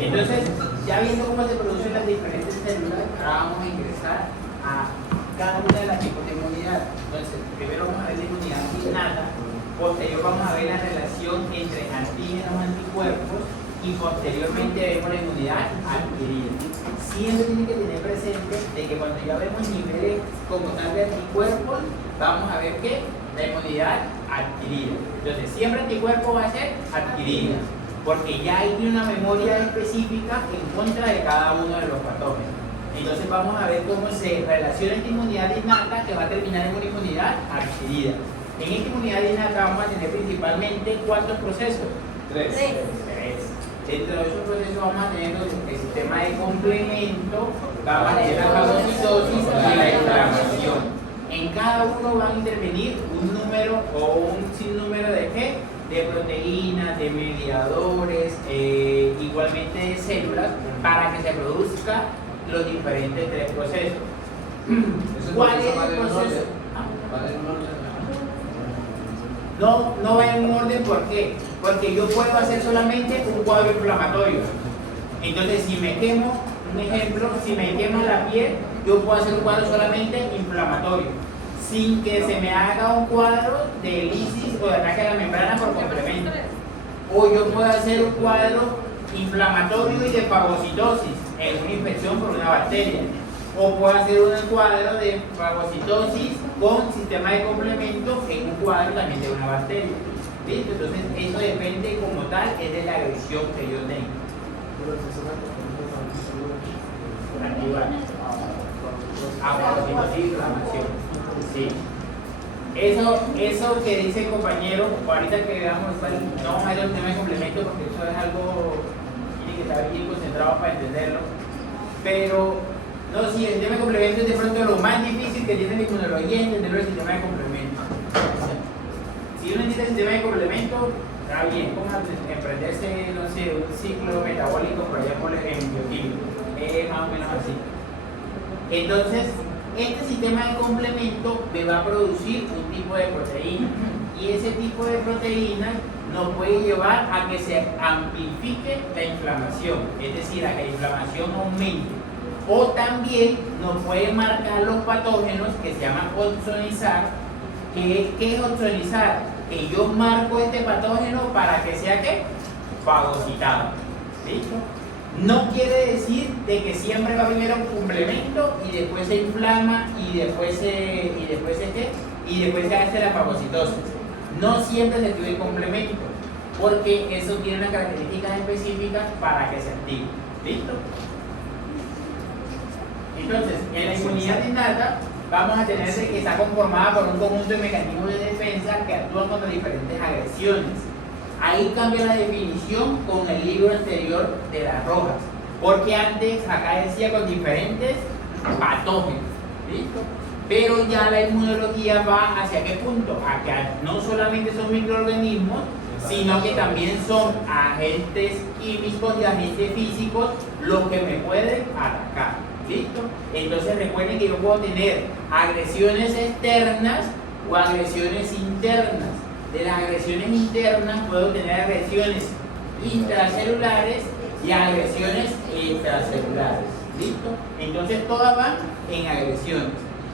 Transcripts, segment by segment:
Entonces, ya viendo cómo se producen las diferentes células, ahora vamos a ingresar a cada una de las tipos de inmunidad. Entonces, primero vamos a ver la inmunidad innata, posterior vamos a ver la relación entre antígenos y anticuerpos y posteriormente vemos la inmunidad adquirida. Siempre tienen que tener presente de que cuando ya vemos niveles como tal de anticuerpos, vamos a ver que la inmunidad adquirida. Entonces, siempre anticuerpo va a ser adquirida, porque ya hay una memoria específica en contra de cada uno de los patógenos. Entonces vamos a ver cómo se relaciona esta inmunidad innata que va a terminar en una inmunidad adquirida. En esta inmunidad innata vamos a tener principalmente ¿cuántos procesos? Tres. Dentro de esos procesos vamos a tener el sistema de complemento, vamos a tener la fagocitosis y la inflamación. En cada uno van a intervenir un número o un sinnúmero de ¿qué? De proteínas, de mediadores, igualmente de células, para que se produzcan los diferentes tres procesos. ¿Cuál es el proceso? No va en un orden, ¿por qué? Porque yo puedo hacer solamente un cuadro inflamatorio. Entonces, si me quemo, un ejemplo, si me quemo la piel, yo puedo hacer un cuadro solamente inflamatorio, sin que se me haga un cuadro de lisis o de ataque a la membrana por complemento. O yo puedo hacer un cuadro inflamatorio y de fagocitosis en una infección por una bacteria. O puedo hacer un cuadro de fagocitosis con sistema de complemento en un cuadro también de una bacteria. ¿Listo? Entonces, eso depende como tal, es de la agresión que yo tengo. Activar. Fagocitosis y inflamación. Sí. Eso que dice el compañero, ahorita que veamos, no vamos a ir al tema de complemento porque eso es algo que tiene que estar bien concentrado para entenderlo. Pero, no, si el tema de complemento es de pronto lo más difícil que tiene la inmunología, entenderlo el sistema de complemento. Si uno entiende el sistema de complemento, está bien, como emprenderse, no sé, un ciclo metabólico por allá por en bioquímico. Es más o menos así. Entonces, este sistema de complemento me va a producir un tipo de proteína y ese tipo de proteína nos puede llevar a que se amplifique la inflamación, es decir, a que la inflamación aumente, o también nos puede marcar los patógenos que se llaman opsonizar. ¿Qué es opsonizar? Que yo marco este patógeno para que sea ¿qué? Fagocitado. ¿Listo? No quiere decir de que siempre va primero un complemento y después se inflama y después se hace la fagocitosis. No siempre se activa el complemento, porque eso tiene unas características específicas para que se active. ¿Listo? Entonces, en la inmunidad innata vamos a tener que está conformada por un conjunto de mecanismos de defensa que actúan contra diferentes agresiones. Ahí cambia la definición con el libro anterior de las rojas, porque antes acá decía con diferentes patógenos, ¿listo? Pero ya la inmunología va hacia qué punto, a que no solamente son microorganismos, sino que también son agentes químicos y agentes físicos los que me pueden atacar, ¿listo? Entonces recuerden que yo puedo tener agresiones externas o agresiones internas. De las agresiones internas puedo tener agresiones intracelulares y agresiones extracelulares. ¿Listo? Entonces todas van en agresiones.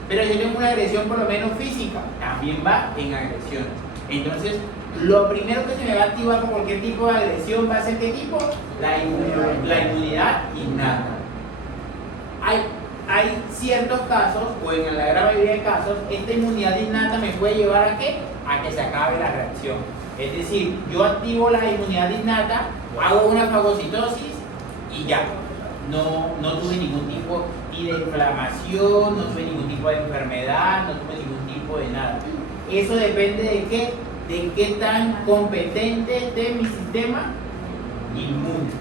Pero yo tengo una agresión por lo menos física, también va en agresiones. Entonces, lo primero que se me va a activar por cualquier tipo de agresión va a ser ¿qué tipo? La inmunidad innata. Hay ciertos casos, o en la gran mayoría de casos, esta inmunidad innata me puede llevar a ¿qué? A que se acabe la reacción. Es decir, yo activo la inmunidad innata, hago una fagocitosis y ya. No tuve ningún tipo ni de inflamación, no tuve ningún tipo de enfermedad, no tuve ningún tipo de nada. Eso depende de qué? de qué tan competente esté mi sistema inmune.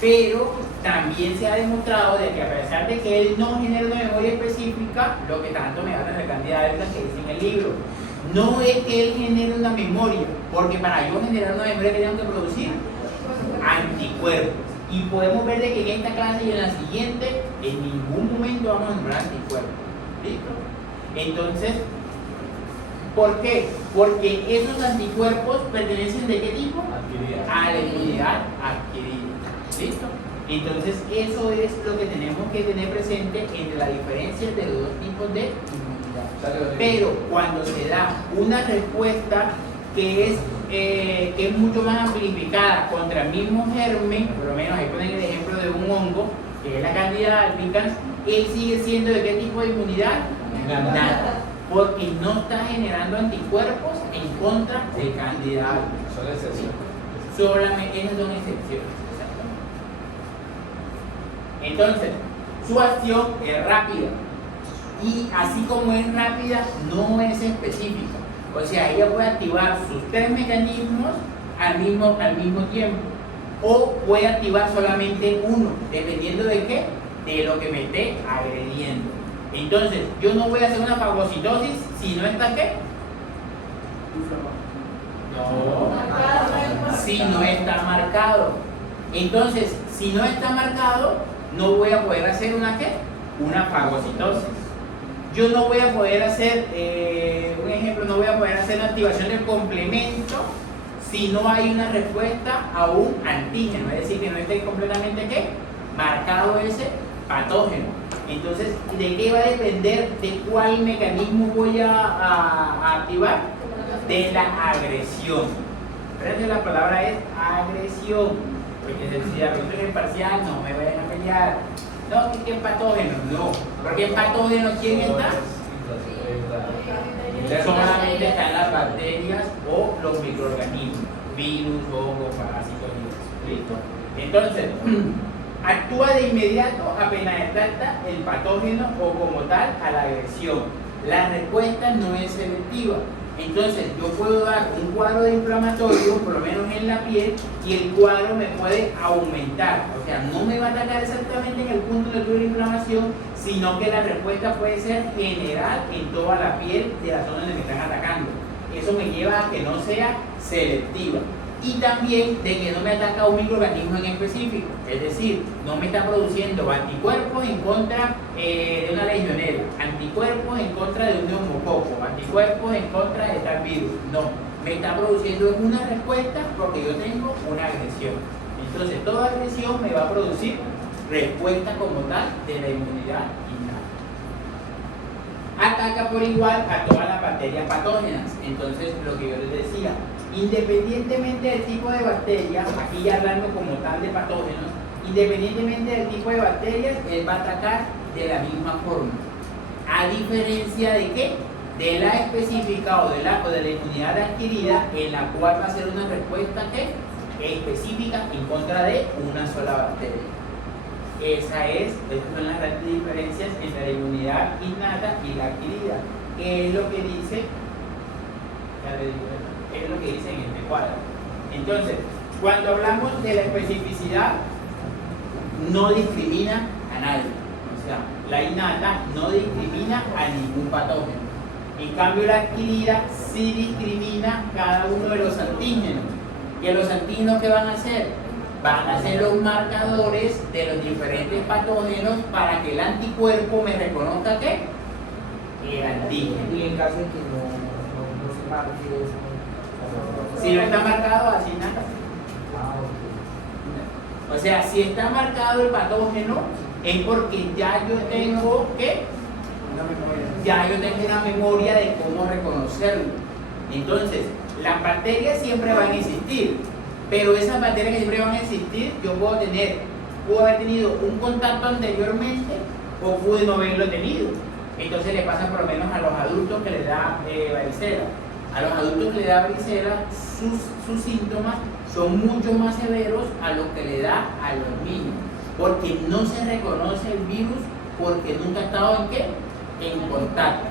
Pero también se ha demostrado de que a pesar de que él no genera una memoria específica, lo que tanto me habla de la cantidad de altas que dice en el libro, no es que él genere una memoria, porque para yo generar una memoria que tengo que producir anticuerpos. Y podemos ver de que en esta clase y en la siguiente, en ningún momento vamos a generar anticuerpos. ¿Listo? Entonces, ¿por qué? Porque esos anticuerpos pertenecen ¿de qué tipo? Adquirida. A la inmunidad adquirida. ¿Listo? Entonces, eso es lo que tenemos que tener presente entre la diferencia de los dos tipos de inmunidad. Pero cuando se da una respuesta que es mucho más amplificada contra el mismo germen, por lo menos ahí ponen el ejemplo de un hongo, que es la Candida albicans, él sigue siendo ¿de qué tipo de inmunidad? Nada. Porque no está generando anticuerpos en contra de Candida albicans. Son excepciones. Solamente esas son excepciones. Entonces, su acción es rápida y así como es rápida, no es específica. O sea, ella puede activar sus tres mecanismos al mismo tiempo o puede activar solamente uno, dependiendo de qué, de lo que me esté agrediendo. Entonces, yo no voy a hacer una fagocitosis si no está ¿qué? No, si no está marcado. Entonces, si no está marcado, no voy a poder hacer una ¿qué? Una fagocitosis. Yo no voy a poder hacer, un ejemplo, no voy a poder hacer la activación del complemento si no hay una respuesta a un antígeno, es decir, que no esté completamente ¿qué? Marcado ese patógeno. Entonces, ¿de qué va a depender de cuál mecanismo voy a activar? De la agresión. Pero la palabra es agresión, porque si la pregunta es parcial, no me vayan a pelear. No, que es patógeno, no. Porque el patógeno, ¿quién está? Solamente están las bacterias o los microorganismos, virus, hongos, parásitos y eso. ¿Listo? Entonces, actúa de inmediato apenas detecta el patógeno o como tal a la agresión. La respuesta no es selectiva. Entonces, yo puedo dar un cuadro de inflamatorio, por lo menos en la piel, y el cuadro me puede aumentar. O sea, no me va a atacar exactamente en el punto de tuve la inflamación, sino que la respuesta puede ser general en toda la piel de la zona donde me están atacando. Eso me lleva a que no sea selectiva. Y también de que no me ataca un microorganismo en específico, es decir, no me está produciendo anticuerpos en contra de una legionela, anticuerpos en contra de un neumococo, anticuerpos en contra de tal virus. No, me está produciendo una respuesta porque yo tengo una agresión. Entonces, toda agresión me va a producir respuesta como tal de la inmunidad innata. Ataca por igual a todas las bacterias patógenas. Entonces, lo que yo les decía, independientemente del tipo de bacterias, aquí ya hablando como tal de patógenos, independientemente del tipo de bacterias, él va a atacar de la misma forma. ¿A diferencia de qué? De la específica o de la inmunidad adquirida, en la cual va a ser una respuesta ¿qué? Específica en contra de una sola bacteria. Esas son las grandes diferencias entre la inmunidad innata y la adquirida, que es lo que dice, es lo que dice en este cuadro. Entonces, cuando hablamos de la especificidad, no discrimina a nadie. O sea, la innata no discrimina a ningún patógeno. En cambio, la adquirida sí discrimina cada uno de los antígenos. ¿Que los antígenos qué van a hacer? Van a ser los marcadores de los diferentes patógenos para que el anticuerpo me reconozca ¿qué? El antígeno. Y en caso de que no se marque eso. Si no está marcado, así nada. O sea, si está marcado el patógeno, es porque ya yo tengo ¿qué? Ya yo tengo una memoria de cómo reconocerlo. Entonces, las bacterias siempre van a existir, pero esas bacterias que siempre van a existir, yo puedo haber tenido un contacto anteriormente o pude no haberlo tenido. Entonces le pasa por lo menos a los adultos que les da varicela. A los adultos que les da varicela, sus síntomas son mucho más severos a los que le da a los niños, porque no se reconoce el virus porque nunca ha estado en qué, en contacto.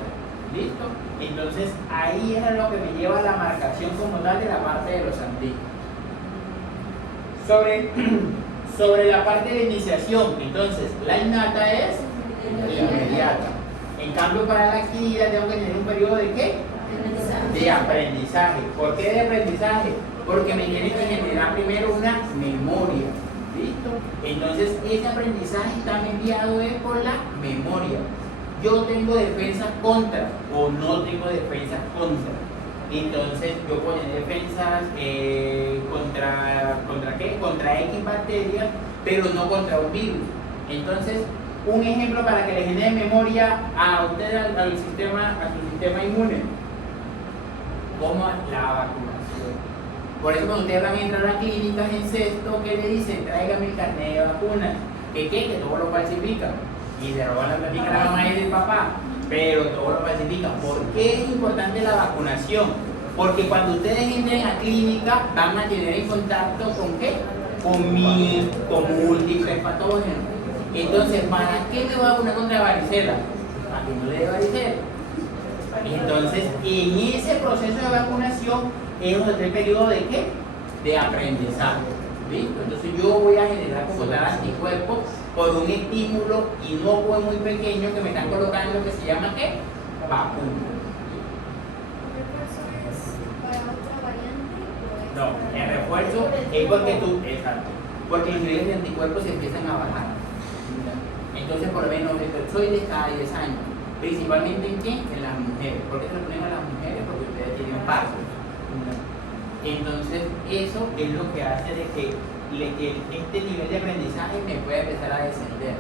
¿Listo? Entonces ahí es lo que me lleva a la marcación como tal de la parte de los antígenos. Sobre la parte de la iniciación, entonces la innata es inmediata. En cambio, para la adquirida tengo que tener un periodo de ¿qué? De aprendizaje. ¿Por qué de aprendizaje? Porque me tiene que generar primero una memoria. ¿Listo? Entonces ese aprendizaje está mediado por la memoria. Yo tengo defensas contra o no tengo defensas contra. Entonces yo puedo tener defensas contra ¿qué? Contra X bacterias, pero no contra un virus. Entonces, un ejemplo para que le genere memoria a usted, a su sistema inmune, como la vacunación. Por eso cuando ustedes van a entrar a clínicas en sexto, ¿qué le dicen? Tráigame el carnet de vacunas. Que todo lo falsifican. Y se roban la plática a la mamá y del papá, pero todo lo falsifican. ¿Por qué es importante la vacunación? Porque cuando ustedes entren a clínica van a tener en contacto con ¿qué? Con múltiples patógenos. Entonces, ¿para qué me voy a vacunar contra varicela? Para que no le dé varicela. Entonces, en ese proceso de vacunación es el periodo de ¿qué? De aprendizaje. ¿Listo? Entonces yo voy a generar como tal anticuerpos por un estímulo inocuo muy pequeño que me están colocando que se llama ¿qué? Vacuna. No, el refuerzo es exacto, porque los niveles de anticuerpos se empiezan a bajar. Entonces, por lo menos, soy de cada 10 años. Principalmente en quién? En las mujeres. ¿Por qué se lo ponemos a las mujeres? Porque ustedes tienen partos. Entonces, eso es lo que hace de que este nivel de aprendizaje me pueda empezar a descender.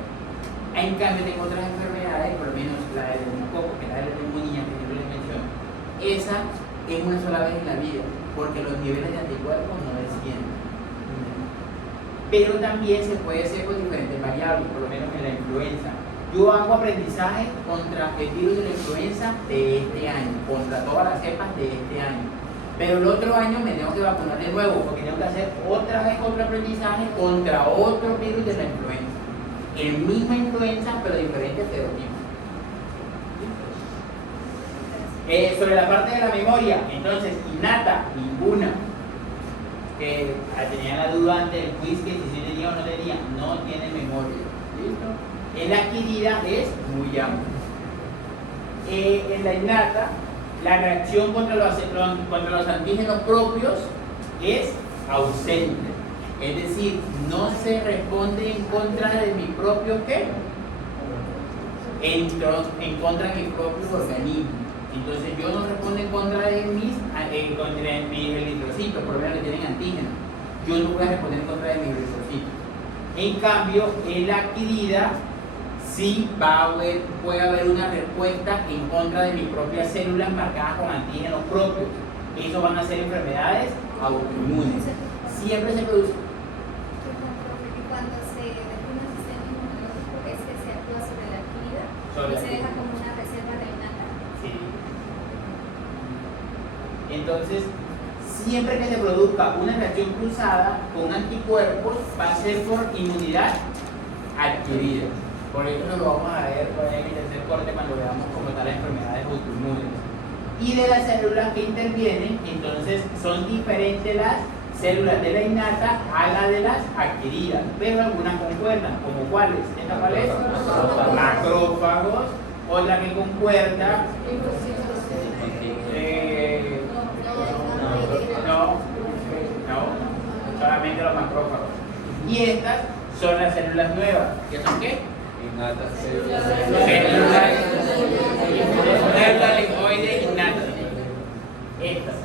En cambio, tengo otras enfermedades, por lo menos la del neumococo, que es la de la neumonía que yo les menciono. Esa es una sola vez en la vida, porque los niveles de anticuerpos no descienden. Pero también se puede hacer con diferentes variables, por lo menos en la influenza. Yo hago aprendizaje contra el virus de la influenza de este año, contra todas las cepas de este año. Pero el otro año me tengo que vacunar de nuevo, porque tengo que hacer otra vez otro aprendizaje contra otro virus de la influenza. El misma influenza, pero diferentes serotipos. Sobre la parte de la memoria, entonces, innata, ninguna. Que tenían la duda antes del quiz que si tenía o no tenía, no tiene memoria. ¿Listo? En la adquirida es muy amplia. En la innata, la reacción contra los antígenos propios es ausente. Es decir, no se responde en contra de mi propio ¿qué? En contra de mis propios organismos. Entonces yo no respondo en contra de mis eritrocitos, por lo menos que tienen antígenos. Yo no voy a responder en contra de mis eritrocitos. En cambio, en la adquirida sí puede haber una respuesta en contra de mis propias células marcadas con antígenos propios. Eso van a ser enfermedades autoinmunes. Siempre se produce. Cuando se define un sistema inmunológico es que se actúa sobre la adquirida y se deja como una reserva de innata. Sí. Entonces, siempre que se produzca una reacción cruzada con anticuerpos, va a ser por inmunidad adquirida. Por eso nos lo vamos a ver en el tercer corte cuando veamos como tal las enfermedades autoinmunes. Y de las células que intervienen, entonces son diferentes las células de la innata a la de las adquiridas, pero algunas concuerdan, como cuáles. ¿Esta cuál es? Macrófagos. Otra que concuerda. No, solamente los macrófagos. Y estas son las células nuevas. ¿Qué son qué? Células linfoides innatas. Estas.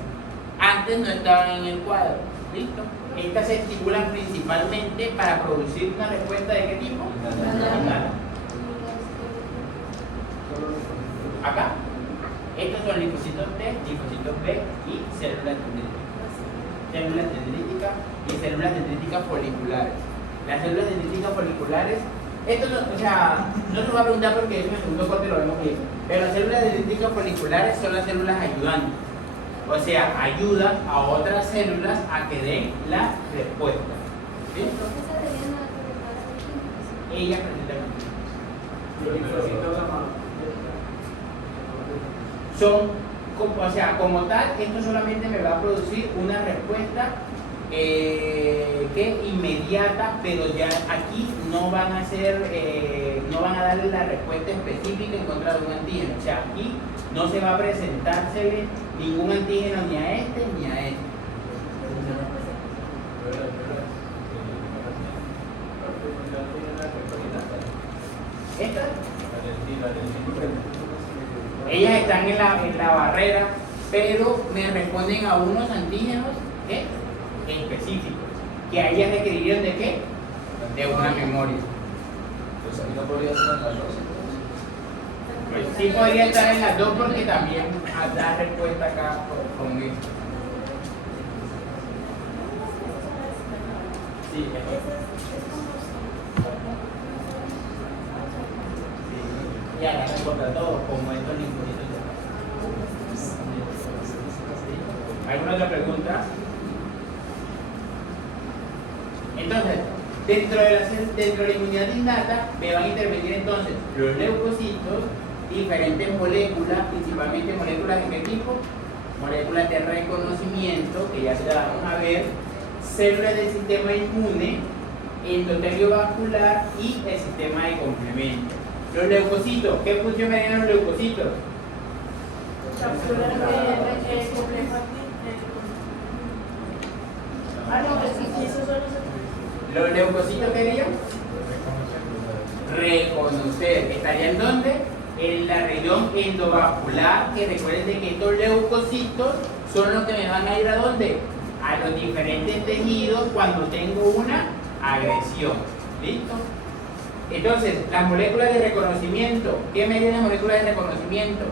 Antes no estaban en el cuadro. ¿Listo? Estas se estimulan principalmente para producir una respuesta de qué tipo? Innata. Acá. Estos son linfocitos T, linfocitos B y células dendríticas. Células dendríticas y células dendríticas foliculares. Las células dendríticas foliculares, esto no, o sea, no se va a preguntar porque eso en el segundo corte lo vemos bien, pero las células dendríticas foliculares son las células ayudantes. O sea, ayudan a otras células a que den la respuesta. ¿Sí? Ellas presentan. o sea, como tal, esto solamente me va a producir una respuesta que inmediata, pero ya aquí no van a no van a darle la respuesta específica en contra de un antígeno. O sea, aquí no se va a presentársele ningún antígeno ni a este ni a este. ¿Esta? Ellas están en la barrera, pero me responden a unos antígenos específicos, que a ellas requerirían de qué? De una memoria. Pues aquí no podría estar en las dos. Pues sí podría estar en las dos porque también da respuesta acá con esto. Sí, y acá se encuentra todo, como estos linfocitos. ¿Alguna otra pregunta? Entonces, dentro de la inmunidad innata me van a intervenir entonces los leucocitos, diferentes moléculas, principalmente moléculas de qué tipo, moléculas de reconocimiento, que ya se las vamos a ver, células del sistema inmune, endotelio vascular y el sistema de complemento. Los leucocitos, ¿qué función me dan los leucocitos? Los leucocitos querían reconocer. ¿Estarían dónde? En la región endovascular, que recuerden de que estos leucocitos son los que me van a ir a dónde? A los diferentes tejidos cuando tengo una agresión. ¿Listo? Entonces, las moléculas de reconocimiento, ¿qué me dicen las moléculas de reconocimiento?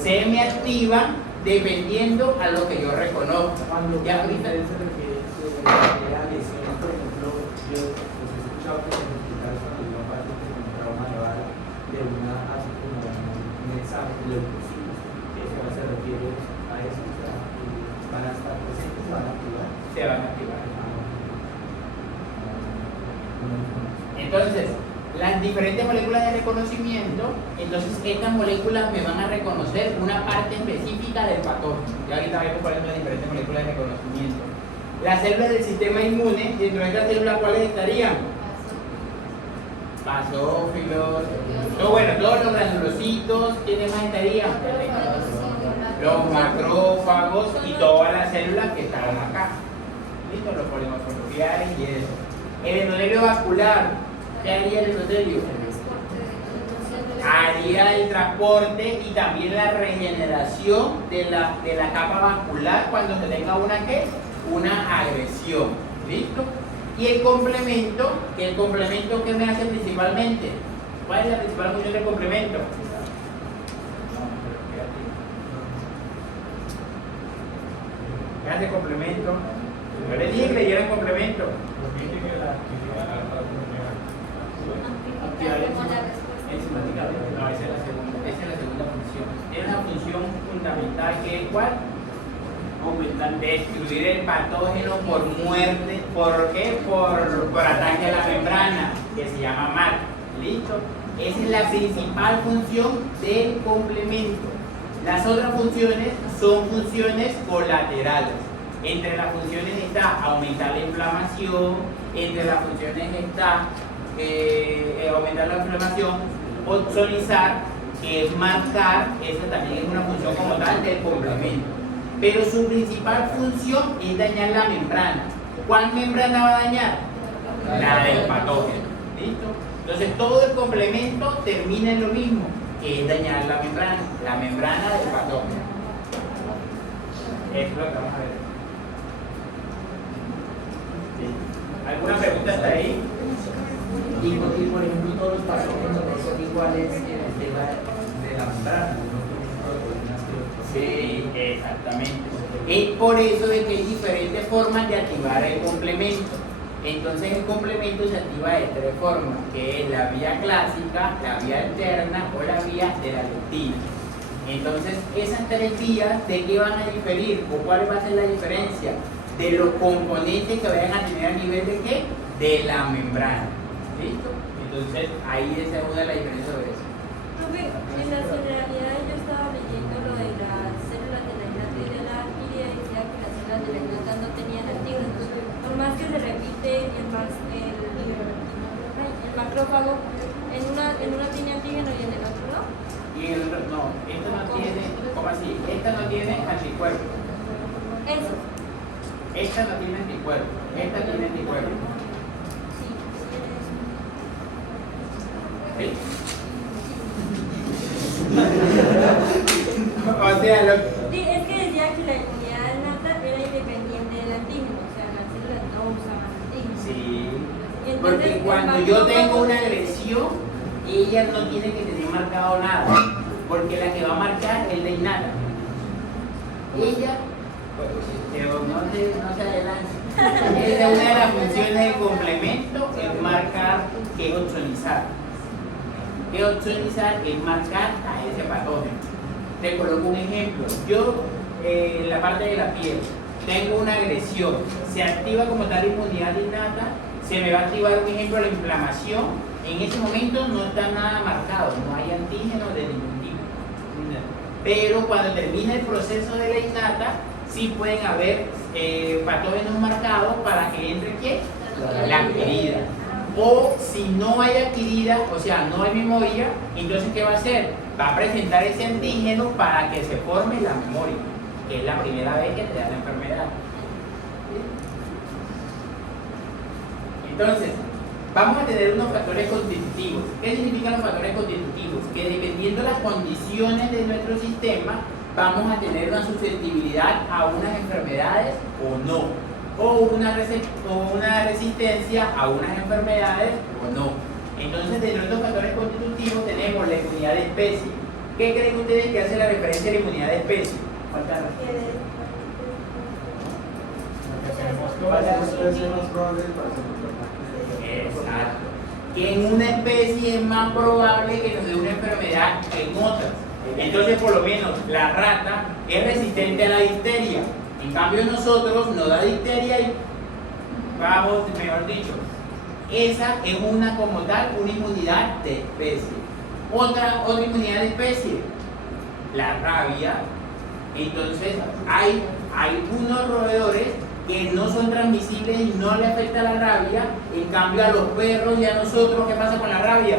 Se me activan dependiendo a lo que yo reconozco. Ya ahorita se refiere a lesiones, por ejemplo, yo he escuchado que se necesita cuando una parte de un trauma de bala de una así como un examen de leucocitos, eso se refiere a eso, o sea, van a estar presentes, van a activar. se van a activar. Entonces, las diferentes moléculas de reconocimiento, entonces estas moléculas me van a reconocer una parte específica del patógeno. Y ahorita vemos cuáles son las diferentes moléculas de reconocimiento. Las células del sistema inmune, dentro de estas células, ¿cuáles estarían? Basófilos, todos los granulocitos, ¿quiénes más estarían? Los macrófagos y todas las células que están acá. ¿Listo? Los polimorfofiliares y eso. El endotelio vascular, ¿qué haría el endotelio? Haría el transporte y también la regeneración de la capa vascular cuando se tenga una agresión. ¿Listo? Y el complemento ¿qué me hace principalmente? ¿Cuál es la principal función del complemento? ¿Qué hace complemento? Yo les dije que le dieran complemento. Enzimáticamente. No, esa es la segunda función. Tiene una función fundamental que es ¿cuál? Destruir el patógeno por muerte. ¿Por qué? Por ataque a la membrana, que se llama MAC. ¿Listo? Esa es la principal función del complemento. Las otras funciones son funciones colaterales. Entre las funciones está aumentar la inflamación, entre las funciones está aumentar la inflamación, ozonizar, que es marcar, esa también es una función como tal del complemento. Pero su principal función es dañar la membrana. ¿Cuál membrana va a dañar? La del patógeno. ¿Listo? Entonces todo el complemento termina en lo mismo, que es dañar la membrana del patógeno. Eso es lo que vamos a ver. ¿Sí? ¿Alguna pregunta hasta ahí? Y por ejemplo, todos los patógenos son iguales en el tema de la membrana, ¿no? Sí, exactamente. Es por eso de que hay diferentes formas de activar el complemento. Entonces el complemento se activa de tres formas, que es la vía clásica, la vía alterna o la vía de la lectina. Entonces esas tres vías, ¿de qué van a diferir? ¿O cuál va a ser la diferencia? De los componentes que vayan a tener a nivel de qué? De la membrana. ¿Listo? Entonces ahí esa es una de las diferencias sobre eso. En la generalidad yo estaba el macrófago en una tiene antígeno y en el otro no. Y el otro no, esta no tiene, ¿cómo así? Esta no tiene anticuerpos. Eso. Esta no tiene anticuerpos. Esta tiene anticuerpos. ¿Sí? O sea, Sí, es que decía que la inmunidad innata era independiente del antígeno, o sea, las células no usaban antígeno. sí. Y entonces, Porque cuando el yo macrófago- tengo una agresión, ella no tiene que tener marcado nada, porque la que va a marcar es la innata. Ella, pero no se adelante. Esa es una de las funciones del complemento, es marcar que opsonizar. Que opsonizar es marcar a ese patógeno. Te coloco un ejemplo. Yo, en la parte de la piel, tengo una agresión, se activa como tal inmunidad innata, se me va a activar, un ejemplo, la inflamación. En ese momento no está nada marcado, no hay antígeno de ningún tipo. Pero cuando termina el proceso de la innata, sí pueden haber patógenos marcados para que entre ¿quién? La adquirida. O si no hay adquirida, o sea, no hay memoria, entonces ¿qué va a hacer? Va a presentar ese antígeno para que se forme la memoria, que es la primera vez que te da la enfermedad. Entonces, vamos a tener unos factores constitutivos. ¿Qué significan los factores constitutivos? Que dependiendo de las condiciones de nuestro sistema, vamos a tener una susceptibilidad a unas enfermedades o no, o una resistencia a unas enfermedades o no. Entonces, dentro de estos factores constitutivos tenemos la inmunidad de especie. ¿Qué creen ustedes que hace la referencia a la inmunidad de especie? Exacto. Que en una especie es más probable que nos dé una enfermedad que en otras. Entonces, por lo menos, la rata es resistente a la difteria. En cambio, nosotros nos da difteria y vamos, mejor dicho, esa es una como tal, una inmunidad de especie. Otra inmunidad de especie, la rabia. Entonces, hay unos roedores que no son transmisibles y no le afecta la rabia. En cambio, a los perros y a nosotros, ¿qué pasa con la rabia?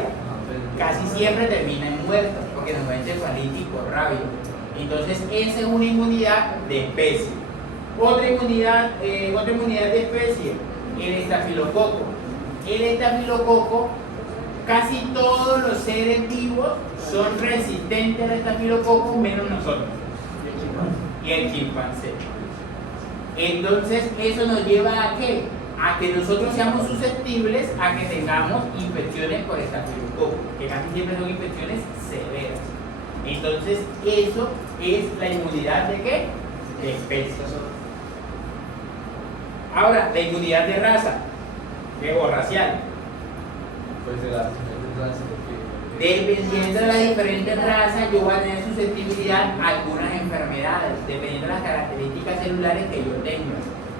Casi siempre terminan muertos porque nos da encefalitis por rabia. Entonces, esa es una inmunidad de especie. Otra inmunidad de especie, el estafilococo. El estafilococo, casi todos los seres vivos son resistentes al estafilococo, menos nosotros y el chimpancé. Entonces, eso nos lleva a ¿qué? A que nosotros seamos susceptibles a que tengamos infecciones por estafilococo, que casi siempre son infecciones severas. Entonces, eso es la inmunidad de ¿qué? De especie. Ahora, la inmunidad de raza, o racial. Pues de las Dependiendo de las diferentes razas, yo voy a tener susceptibilidad a algunas enfermedades, dependiendo de las características celulares que yo tenga.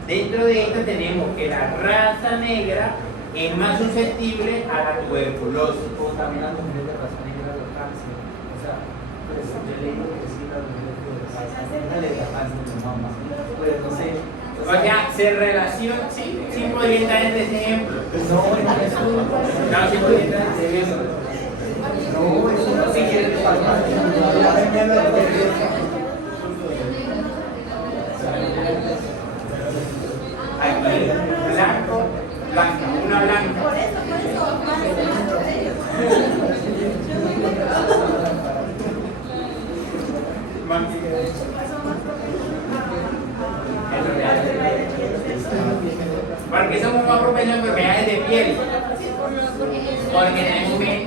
Dentro de esto tenemos que la raza negra es más susceptible a la tuberculosis. O también las mujeres de raza negra lo cáncer. O sea, pues yo le digo que sí, las mujeres de raza negra le da cáncer a mi mamá. Pues no sé. O sea, se relaciona, sí podría estar en ese ejemplo. No, eso No, sí podría estar en ese ejemplo. no, eso no se quiere pasar. Aquí, blanco, blanca, una blanca. Porque somos más propensos a enfermedades de piel.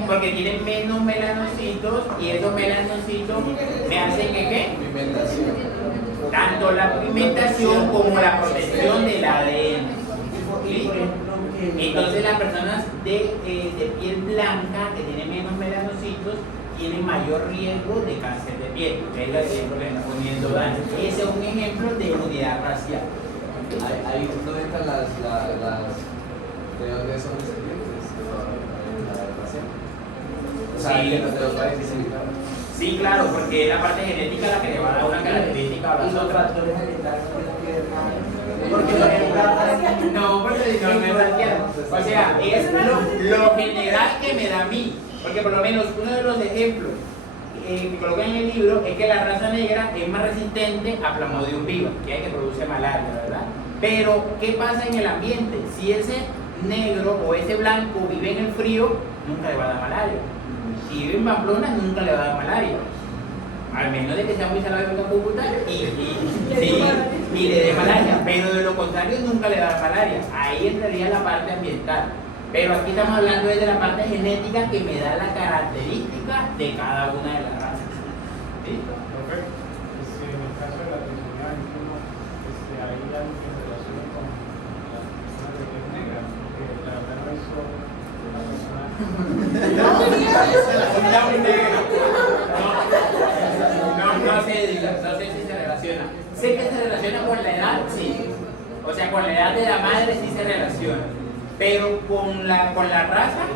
Porque tienen menos melanocitos y esos melanocitos me hacen que ¿qué? Tanto la pigmentación como la protección del ADN. ¿Sí? Entonces las personas de piel blanca que tienen menos melanocitos tienen mayor riesgo de cáncer de piel, porque es el riesgo le está poniendo daño. Ese es un ejemplo de inmunidad racial. Ahí no entran las de dónde son descendientes, la raza. O sea, Sí. de los países, sí, claro. Sí, claro, porque es la parte genética la que le va a dar una característica a Y las los otras. factores alimentarios tienen que ver más. Porque no es racial. No, porque no es racial. sea, es lo general que me da a mí. Porque por lo menos uno de los ejemplos que colocan en el libro es que la raza negra es más resistente a Plasmodium viva, que es que produce malaria, ¿verdad? Pero, ¿qué pasa en el ambiente? Si ese negro o ese blanco vive en el frío, nunca le va a dar malaria. Si vive en Pamplona, nunca le va a dar malaria. Al menos de que sea muy salado en Cúcuta y le dé malaria. Pero de lo contrario, nunca le va a dar malaria. Ahí entraría la parte ambiental. Pero aquí estamos hablando de la parte genética que me da la característica de cada una de las razas. ¿Listo? Perfecto. En el caso de la trisomía 21, hay algo que se relaciona con la persona de que es negra, porque la verdad no hizo una persona. No sé si se relaciona. Sé que se relaciona con la edad, sí. O sea, con la edad de la madre sí se relaciona. Pero con la raza,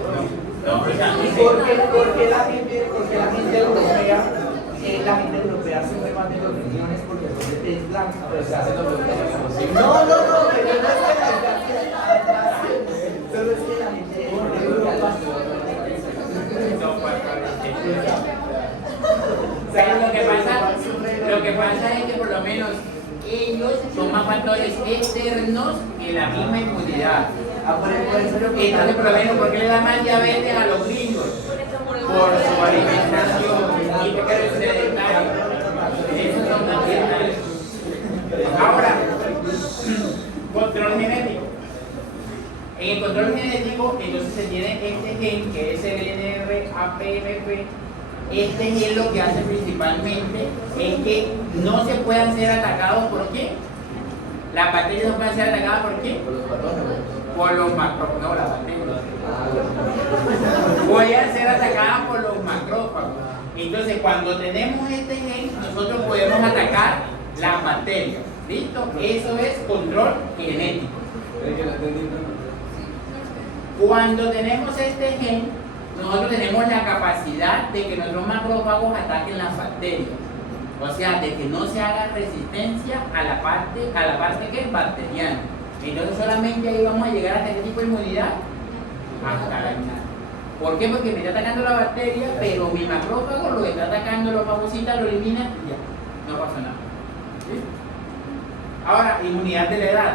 no. O sea, no sé. Porque la gente europea, sufre más de los riñones porque son de tez blanca, pero se hacen los riñones. No, pero no es que solo es que la gente de Europa. Lo que pasa es que por lo menos ellos son más factores externos que la misma inmunidad. Entonces, por lo menos, ¿por qué le da más diabetes a los gringos? Por su alimentación y porque eres sedentario. Esos son ambientales. Ahora, control genético. En el control genético, entonces se tiene este gen que es el NR-APNP. Este gen lo que hace principalmente es que no se puedan ser atacados por qué. Las bacterias no pueden ser atacadas por qué. Por los patógenos. Por los macrófagos. No, las bacterias. Pueden ser atacadas por los macrófagos. Entonces, cuando tenemos este gen, nosotros podemos atacar las bacterias. ¿Listo? Eso es control genético. Cuando tenemos este gen, nosotros tenemos la capacidad de que nuestros macrófagos ataquen las bacterias. O sea, de que no se haga resistencia a la parte que es bacteriana. Entonces solamente ahí vamos a llegar hasta qué tipo de inmunidad, hasta la inmunidad. ¿Por qué? Porque me está atacando la bacteria, pero mi macrófago lo está atacando, lo fagocita, lo elimina y ya, no pasa nada. ¿Sí? Ahora, inmunidad de la edad.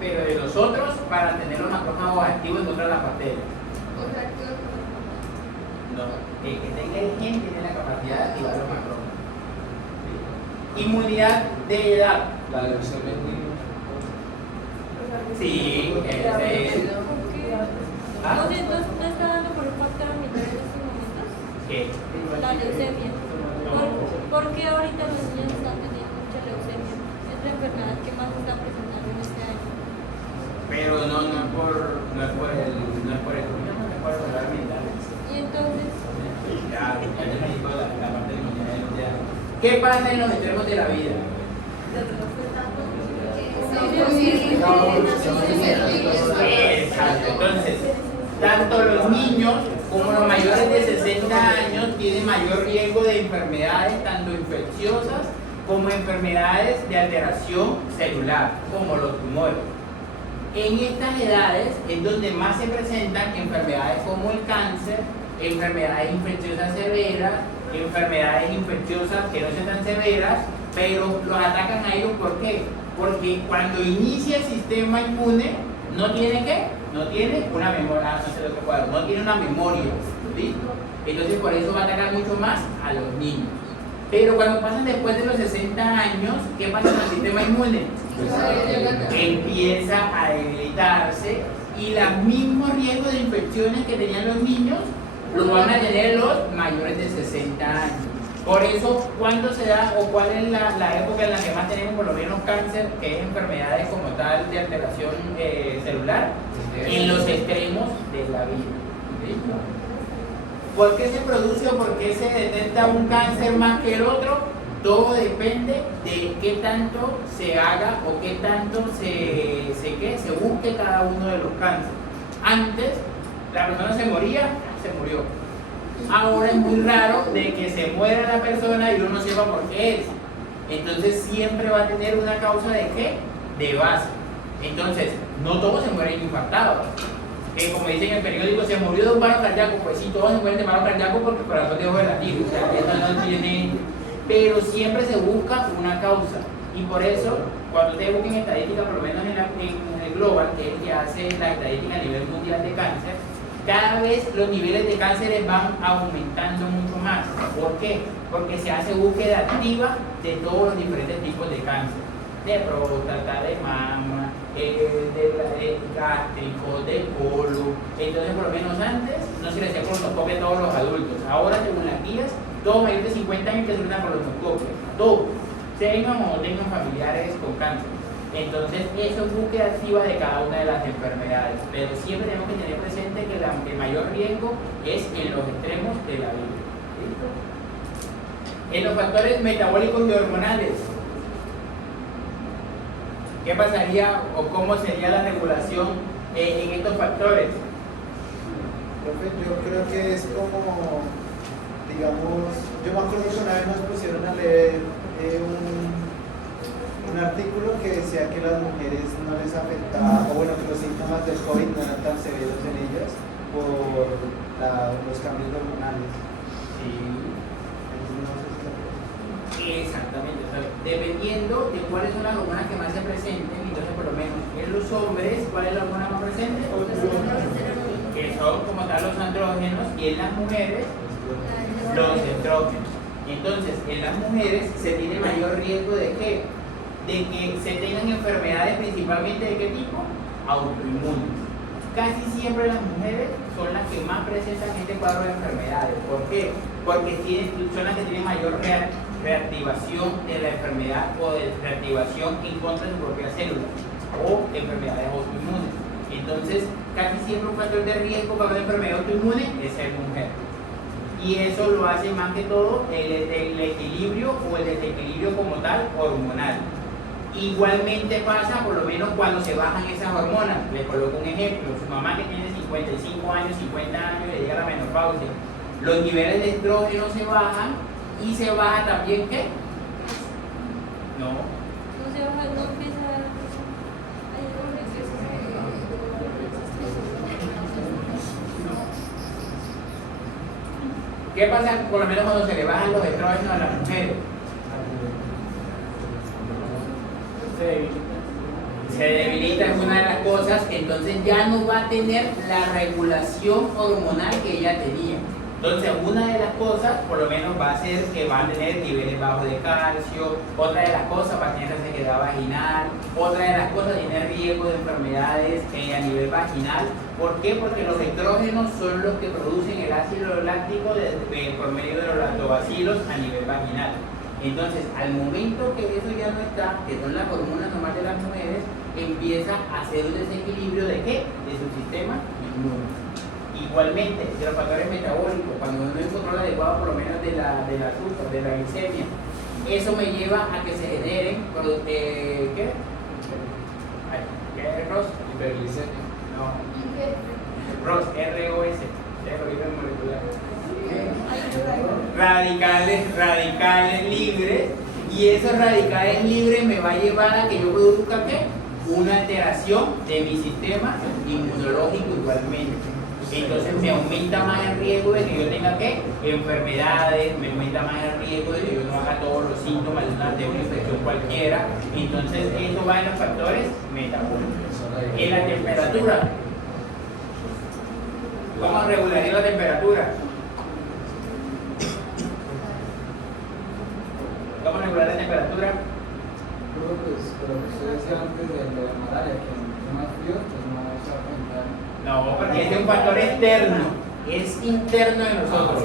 Pero de nosotros, para tener los macrófagos activos en contra de las bacterias. No, el que tenga el gen tiene la capacidad de activar los macrófagos. Inmunidad de edad. La leucemia es muy... Sí, ese es. ¿Ah? ¿No está dando por un factor ambiental en estos momentos? ¿Qué? La leucemia. ¿Por qué ahorita los niños están teniendo mucha leucemia? Es la enfermedad que más se está presentando en este año. Pero no es por el factor ambiental. Y entonces, Claro, ya te me dijo la parte de inmunidad. ¿Qué pasa en los extremos de la vida? Exacto. Entonces, tanto los niños como los mayores de 60 años tienen mayor riesgo de enfermedades tanto infecciosas como enfermedades de alteración celular, como los tumores. En estas edades es donde más se presentan enfermedades como el cáncer, enfermedades infecciosas severas, enfermedades infecciosas que no sean tan severas, pero los atacan a ellos. ¿Por qué? Porque cuando inicia el sistema inmune, no tiene ¿qué? No tiene una memoria, no sé lo que puedo, no tiene una memoria, ¿listo? Entonces por eso va a atacar mucho más a los niños. Pero cuando pasan después de los 60 años, ¿qué pasa con el sistema inmune? Empieza a debilitarse y los mismos riesgos de infecciones que tenían los niños lo van a tener los mayores de 60 años. Por eso, ¿cuándo se da o cuál es la época en la que más tenemos por lo menos cáncer, que es enfermedades como tal de alteración celular? En los extremos de la vida. ¿Listo? ¿Por qué se produce o por qué se detecta un cáncer más que el otro? Todo depende de qué tanto se haga o qué tanto se busque cada uno de los cánceres. Antes, la persona se moría, se murió. Ahora es muy raro de que se muera la persona y uno no sepa por qué es. Entonces siempre va a tener una causa de qué? de base. Entonces, no todos se mueren infartados. Como dice en el periódico, se murió de un paro cardíaco. Pues sí, todos se mueren de paro cardíaco porque el corazón dejó de latir. O sea, esto no tiene. Pero siempre se busca una causa. Y por eso, cuando ustedes busquen estadística, por lo menos en el Global, que es el que hace la estadística a nivel mundial de cáncer, cada vez los niveles de cánceres van aumentando mucho más. ¿Por qué? Porque se hace búsqueda activa de todos los diferentes tipos de cáncer. De próstata, de mama, de gástrico, de colon. Entonces, por lo menos antes no se le hacía colonoscopia a todos los adultos. Ahora, según las guías, todos mayores de 50 años que se una colonoscopia. Todos, tengan o no tengan familiares con cáncer. Entonces, eso es búsqueda activa de cada una de las enfermedades. Pero siempre tenemos que tener presente que el mayor riesgo es en los extremos de la vida. ¿Listo? En los factores metabólicos y hormonales, ¿qué pasaría o cómo sería la regulación en estos factores? Profe, yo creo que es como, digamos, yo me acuerdo que una vez nos pusieron a leer un artículo que decía que las mujeres no les afectaba, o bueno, que los síntomas del COVID no eran tan severos en ellas por los cambios hormonales. Sí. Entonces, no sé si Exactamente, o sea, dependiendo de cuáles son las hormonas que más se presenten, entonces por lo menos en los hombres, ¿cuál es la hormona más presente? Que son como tal los andrógenos, y en las mujeres los estrógenos. Entonces, en las mujeres se tiene mayor riesgo de ¿qué? De que se tengan enfermedades principalmente de qué tipo? Autoinmunes. Casi siempre las mujeres son las que más presentan este cuadro de enfermedades. ¿Por qué? Porque son las que tienen mayor reactivación de la enfermedad o de reactivación en contra de su propia célula o enfermedades autoinmunes. Entonces, casi siempre un factor de riesgo para una enfermedad autoinmune es ser mujer. Y eso lo hace más que todo el equilibrio o el desequilibrio como tal hormonal. Igualmente pasa, por lo menos cuando se bajan esas hormonas. Les coloco un ejemplo: su mamá que tiene 55 años, 50 años, le llega la menopausia, los niveles de estrógeno se bajan y se baja también ¿qué? No. No se baja, no empieza a... ¿Qué pasa por lo menos cuando se le bajan los estrógenos a las mujeres? Se debilita, es una de las cosas, entonces ya no va a tener la regulación hormonal que ella tenía. Entonces, una de las cosas, por lo menos, va a ser que va a tener niveles bajos de calcio. Otra de las cosas va a tener resequedad vaginal. Otra de las cosas, tiene riesgo de enfermedades a nivel vaginal. ¿Por qué? Porque los estrógenos son los que producen el ácido láctico por medio de los lactobacilos a nivel vaginal. Entonces, al momento que eso ya no está, que son las hormonas normales de las mujeres, empieza a hacer un desequilibrio de ¿qué? De su sistema inmune. Igualmente, de los factores metabólicos, cuando no hay un control adecuado, por lo menos del azúcar, de la glicemia, eso me lleva a que se generen, ¿qué? ¿Qué es ROS? Hiperglicemia. No. ROS, R-O-S, molecular. Radicales libres, y esos radicales libres me va a llevar a que yo produzca ¿qué? Una alteración de mi sistema inmunológico igualmente. Entonces me aumenta más el riesgo de que yo tenga ¿qué? Enfermedades, me aumenta más el riesgo de que yo no haga todos los síntomas de una infección cualquiera. Entonces eso va en los factores metabólicos. En la temperatura, ¿cómo regularía la temperatura? ¿Cómo regular la temperatura? Pues, pero que usted decía antes de la malaria, que es más frío, pues no se va a aumentar. No, porque este es un factor externo, es interno de nosotros.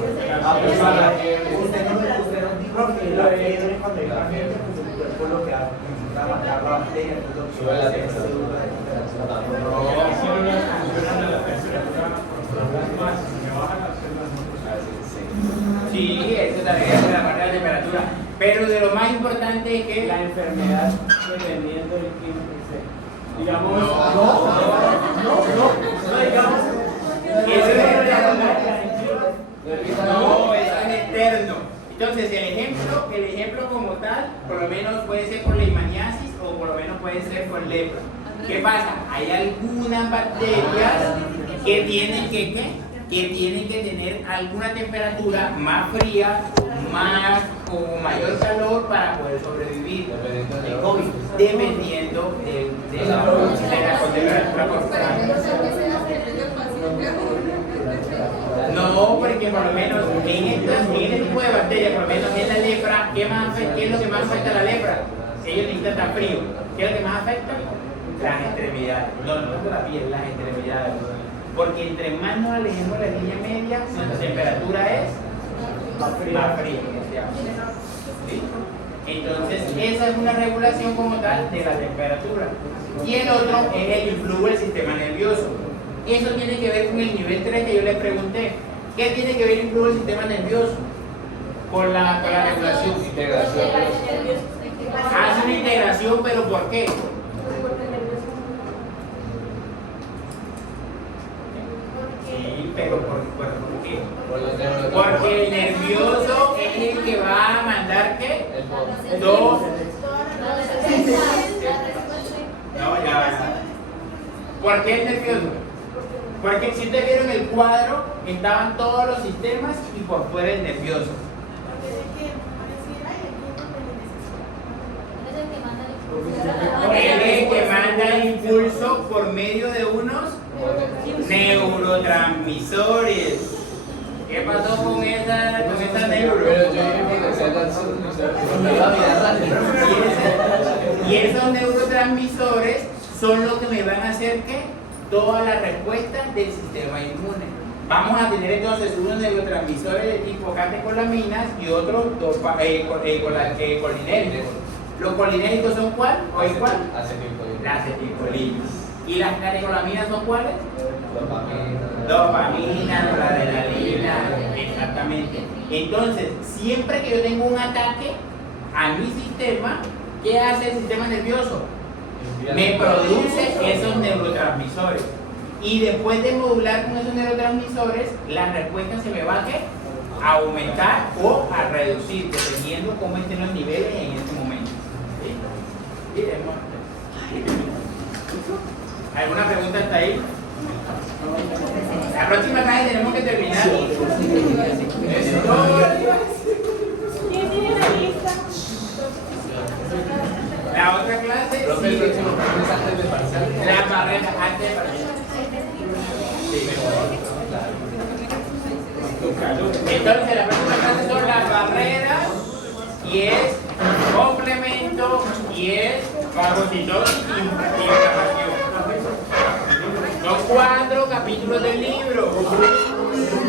usted no dijo que la fiebre cuando hay la fiebre, pues el cuerpo lo que hace es matar la bacteria, entonces lo que Sube la hace es temperatura. subir la temperatura. Sí, eso también es la parte de la temperatura. Pero de lo más importante es que La enfermedad dependiendo del clima que sea. Digamos, digamos. eso es no, eso es externo. Entonces el ejemplo como tal, por lo menos puede ser por leishmaniasis o por lo menos puede ser con lepra. ¿Qué pasa? Hay algunas bacterias que tienen que tienen que tener alguna temperatura más fría, más o mayor calor para poder sobrevivir el COVID, dependiendo de la temperatura corporal. No, porque por lo menos en este tipo de bacterias, por lo menos en la lepra, ¿qué es lo que más afecta a la lepra? Ellos necesitan tan frío. ¿Qué es lo que más afecta? Las extremidades. No la piel, las extremidades. Porque entre más nos alejemos de la línea media, nuestra temperatura es más fría. ¿Sí? Entonces, esa es una regulación como tal de la temperatura. Y el otro es el influjo del sistema nervioso. Eso tiene que ver con el nivel 3 que yo les pregunté. ¿Qué tiene que ver el influjo del sistema nervioso? Con la regulación. Integración. Hace una integración, pero ¿por qué? Sí, pero ¿por qué? Porque el nervioso es el que va a mandar ¿qué? Dos. No, ya va. ¿Por qué el nervioso? Porque si ustedes vieron el cuadro, estaban todos los sistemas y por fuera el nervioso. Él es el que manda el impulso por medio de unos neurotransmisores. ¿Qué pasó con esa neuro? Y esos neurotransmisores son los que me van a hacer que todas las respuestas del sistema inmune. Vamos a tener entonces unos neurotransmisores de tipo catecolaminas y otros colinérgicos. ¿Los colinérgicos son cuál? ¿Hoy cuál? La acetilcolina. ¿Y las catecolaminas son cuáles? Dopamina, noradrenalina, exactamente. Entonces, siempre que yo tengo un ataque a mi sistema, ¿qué hace el sistema nervioso? Me produce esos neurotransmisores. Y después de modular con esos neurotransmisores, la respuesta se me va a aumentar o a reducir, dependiendo cómo estén los niveles en este momento. ¿Sí? ¿Alguna pregunta hasta ahí? La próxima clase tenemos que terminar. ¿Quién tiene la lista? La otra clase, sí, la barrera antes de parcial. Entonces, la próxima clase son las barreras y es complemento y es fagocitosis y inflamación. Son 4 capítulos del libro.